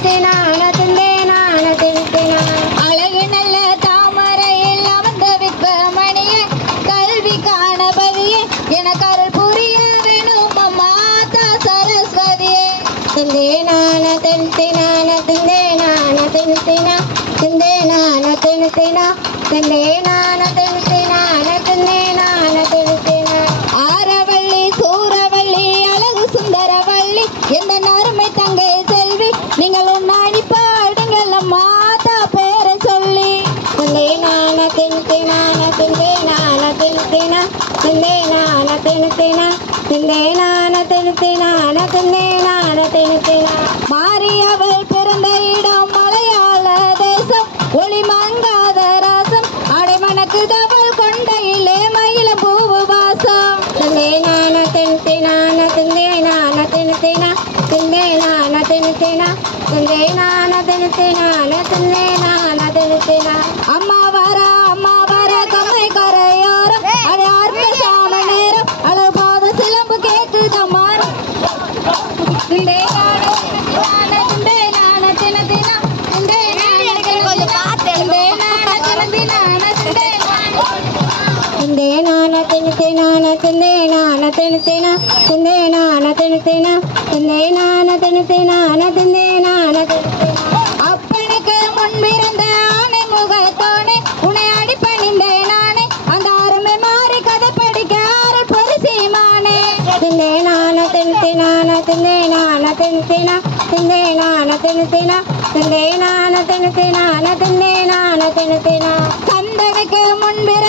தினத்தினான திந்தேனான தினத்தினா அழகு நல்ல தினத்தினான திந்தேனான தினத்தினா திந்தேனான தினத்தினா திந்தேனான தினத்தினான திந்தேனான தினத்தினா மாரியவள் பிறந்த இடம் மலையாள தேசம் ஒளி மங்காத ராசம் அடைமணக்குதவள் கொண்டையிலே மயில பூவு வாசம் திந்தேனான தினத்தினான திந்தேனான திந்தேனான திந்தேனான తిందే నాన్న తిందే నాన్న తిందే నాన్న తిందే నాన్న. తిందే నాన్న తిందే నాన్న తిందేనా అన తిందేనా తిందేనా అన తిందేనా తిందేనా అన తిందేనా అన తిందేనా అన తిందేనా కందరికి మున్బిర